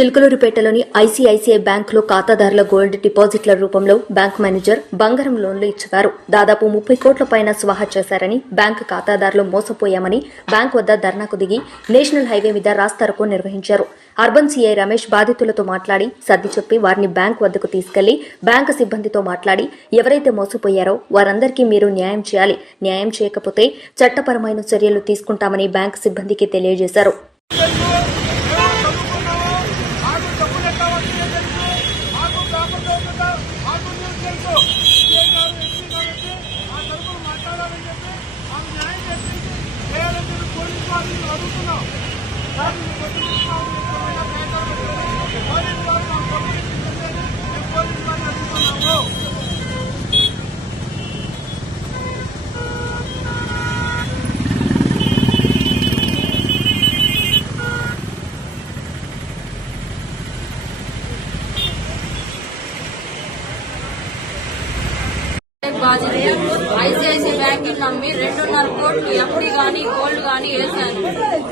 చిలుకలూరిపేటలోని ICICI బ్యాంకులో ఖాతాదారుల gold డిపాజిట్ల రూపంలో బ్యాంక్ మేనేజర్ బంగారం లోన్లు ఇచ్చేవారు. దాదాపు 30 కోట్ల పైన స్వాహా చేశారని, బ్యాంకు ఖాతాదారులు మోసపోయామని బ్యాంకు వద్ద ధర్నాకు దిగి నేషనల్ హైవే మీద రాస్తారోకో నిర్వహించారు. అర్బన్ సీఐ రమేష్ బాధితులతో మాట్లాడి సర్ది చెప్పి వారిని బ్యాంకు వద్దకు తీసుకెళ్లి బ్యాంకు సిబ్బందితో మాట్లాడి ఎవరైతే మోసపోయారో వారందరికీ మీరు న్యాయం చేయాలి, న్యాయం చేయకపోతే చట్టపరమైన చర్యలు తీసుకుంటామని బ్యాంకు సిబ్బందికి తెలియజేశారు. ఐసీఐసీ బ్యాంక్ నమ్మి 2.5 కోట్లు ఎఫ్డీ గానీ గోల్డ్ గానీ వేశాను.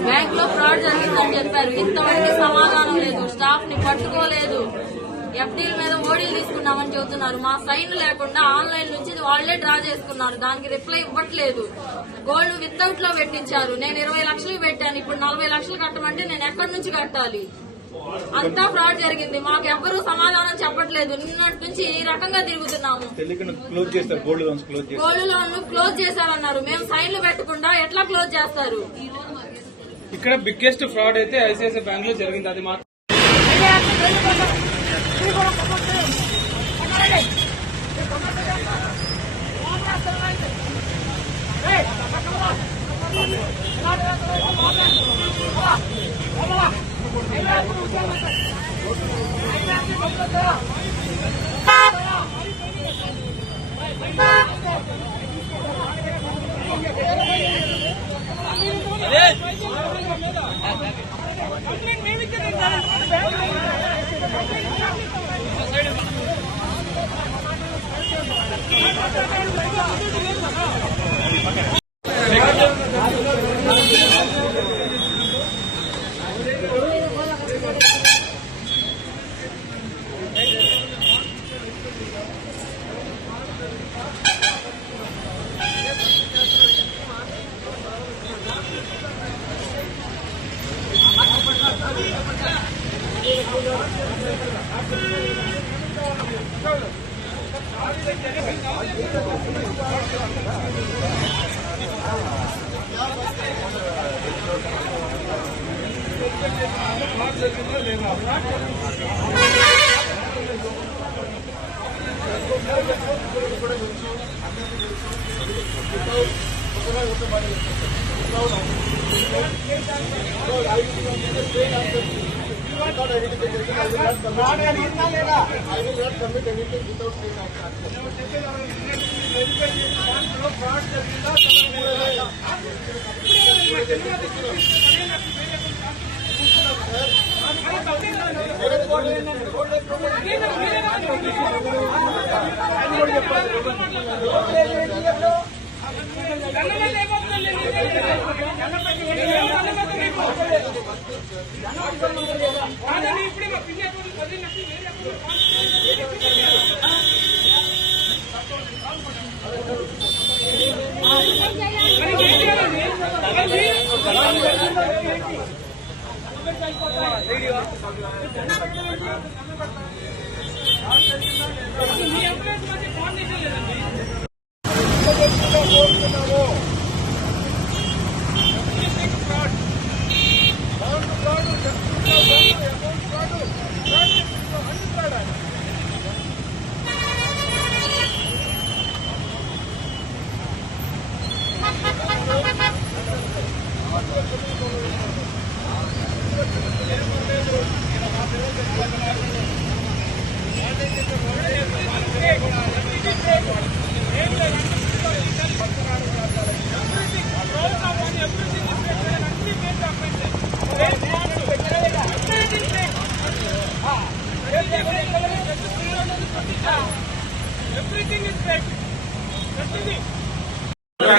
బ్యాంక్ లో ఫ్రాడ్ జరిగిందని చెప్పారు. ఇంతవరకు సమాధానం లేదు. స్టాఫ్ ని పట్టుకోలేదు. ఎఫ్డీల మీద ఓడీలు తీసుకున్నామని చెబుతున్నారు. మా సైన్ లేకుండా ఆన్లైన్ నుంచి వాళ్లే డ్రా చేసుకున్నారు. దానికి రిప్లై ఇవ్వట్లేదు. గోల్డ్ వితౌట్ లో పెట్టించారు. నేను 20 లక్షలు పెట్టాను. ఇప్పుడు 40 లక్షలు కట్టమంటే నేను ఎక్కడి నుంచి కట్టాలి? అంతా ఫ్రాడ్ జరిగింది. మాకు ఎవ్వరూ సమాధానం చెప్పట్లేదు. నిన్నటి నుంచి ఈ రకంగా తిరుగుతున్నాము. గోల్డ్ లోన్ క్లోజ్ చేశారన్నారు. మేము సైన్లు పెట్టకుండా ఎట్లా క్లోజ్ చేస్తారు? ఇక్కడ బిగ్గెస్ట్ ఫ్రాడ్ అయితే ఐసిఐసిఐ బ్యాంక్ లో జరిగింది. అది మాత్రం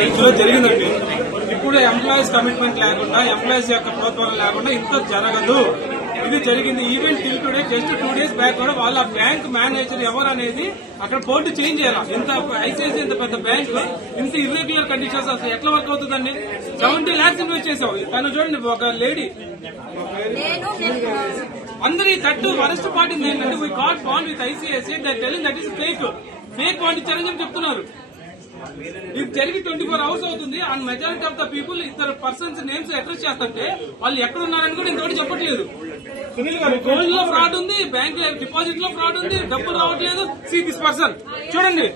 ఇందులో జరిగిందండి. ఇప్పుడు ఎంప్లాయీస్ కమిట్మెంట్ లేకుండా, ఎంప్లాయీస్ యొక్క ప్రోత్సాహం లేకుండా ఇంత జరగదు. ఇది జరిగింది. Even till today just 2 days back కూడా వాళ్ళ బ్యాంక్ మేనేజర్ ఎవరు అనేది అక్కడ బోర్డు చేంజ్ చేయాలి. ఇంత ఐసిఐసిఐ ఇంత పెద్ద బ్యాంక్ ఇంత ఇర్రెగ్యులర్ కండిషన్స్ అసలు ఎట్లా వర్క్ అవుతుందండి? 70 lakhs ఇన్వెస్ట్ చేసావు. తను చూడండి, ఒక లేడీ అందరి తట్టు వరస్ట్ పార్టీ ఏంటంటే we got bond with ICICI that telling that is fake bond ఇచ్చారని చెప్పి చెప్తున్నారు. ఇది జరిగి 24 hours అవుతుంది. And majority of the people ఇద్దరు పర్సన్స్ నేమ్స్ అడ్రస్ చేస్తుంటే వాళ్ళు ఎక్కడ ఉన్నారని కూడా ఇంతవరకు చెప్పట్లేదు. గోల్డ్ లో ఫ్రాడ్ ఉంది, బ్యాంక్ డిపాజిట్ లో ఫ్రాడ్ ఉంది, డబ్బులు రావట్లేదు. సీ దిస్ పర్సన్ చూడండి,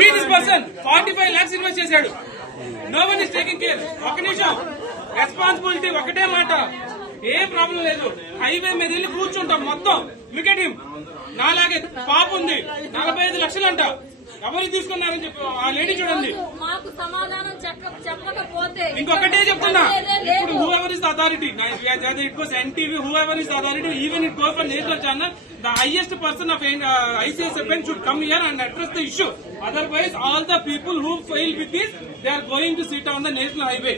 see this person 45 lakhs invest చేశాడు. No one is taking care. ఒక నిమిషం, రెస్పాన్సిబిలిటీ ఒకటే మాట, ఏ ప్రాబ్లం లేదు. హైవే మీద వెళ్ళి కూర్చుంటాం మొత్తం. Look at him. నాలాగే పాప ఉంది, 45 లక్షలు అంట. ఎవరు తీసుకున్నారని చెప్పి ఆ లేడీ చూడండి. మాకు సమాధానం చెప్పకపోతే ఇంకొకటే చెప్తున్నా, ఇప్పుడు whoever is the authority, it was NTV, whoever is the authority, even it goes for national channel, the highest person of ICICI bank should come here and address the issue. Otherwise all the people who fail with this they are going to sit on the national highway.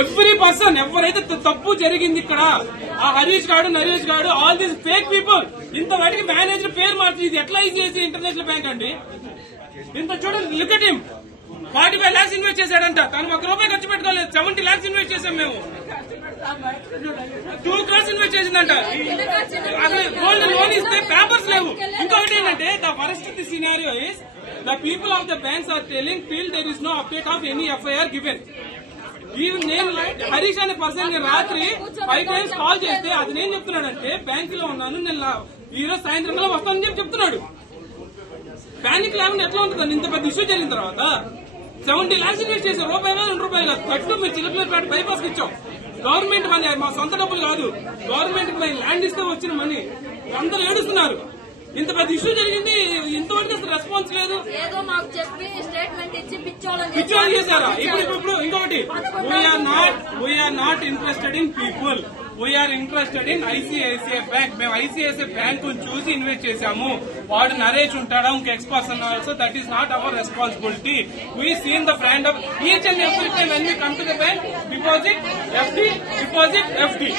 Every person ఎవరైతే తప్పు జరిగింది ఇక్కడ, ఆ హరీష్ గాడు, నరేష్ గాడు, all these fake people, ఇంత వాటికి manager పేరు మార్చి ఇది ఎట్లా చేసి ఇంటర్నేషనల్ బ్యాంక్ అండి? ఇంత చూడండి, look at him. 45 lakhs invest చేశాడంట. తను ₹1 ఖర్చు పెట్టుకోలేదు. 70 lakhs ఇన్వెస్ట్ చేశాం మేము. 2 crores ఇన్వెస్ట్ చేసిందంట. అక్కడ గోల్డ్ లోన్ ఇస్తే పేపర్స్ లేవు. ఇంకొకటి ఏంటంటే, the worst the scenario is the people of the banks are telling till there is no update of any FIR given. Even నేను హరీష్ అనే పర్సన్ రాత్రి 5 times కాల్ చేస్తే అది నేను చెప్తున్నాడంటే బ్యాంక్ లో ఉన్నాను, నేను ఈ రోజు సాయంత్రం కల్లా వస్తానని చెప్పి చెప్తున్నాడు. ప్యానిక్ లేకుండా ఎట్లా ఉంటుందండి ఇంత పెద్ద ఇష్యూ జరిగిన తర్వాత? 70 lakhs ఇన్వెస్ట్ చేశారు. ₹2 కాదు, తట్టు మీరు చిలకలపేట బైపాస్ ఇచ్చాం. గవర్నమెంట్ మనీ, మా సొంత డబ్బులు కాదు, గవర్నమెంట్ ల్యాండ్ ఇస్తే వచ్చిన మనీ. అందరూ ఏడుస్తున్నారు. ఇంత పెద్ద ఇష్యూ జరిగింది, ఇంతవరకు అసలు రెస్పాన్స్ లేదు. ఏదో మాకు చెప్పి స్టేట్మెంట్ ఇచ్చి పిచ్చోళ్ళు చేశారా? ఇప్పుడు ఇంకొకటి, we are not interested in people, we are interested in ICICI bank. మేము ఐసిఐసిఐ బ్యాంక్ చూసి ఇన్వెస్ట్ చేశాము. వాడు నరేష్ ఉంటాడా, ఇంక ex person also, that is not our responsibility. We seen the brand of each and every time when we come to the bank, deposit FD, deposit FD.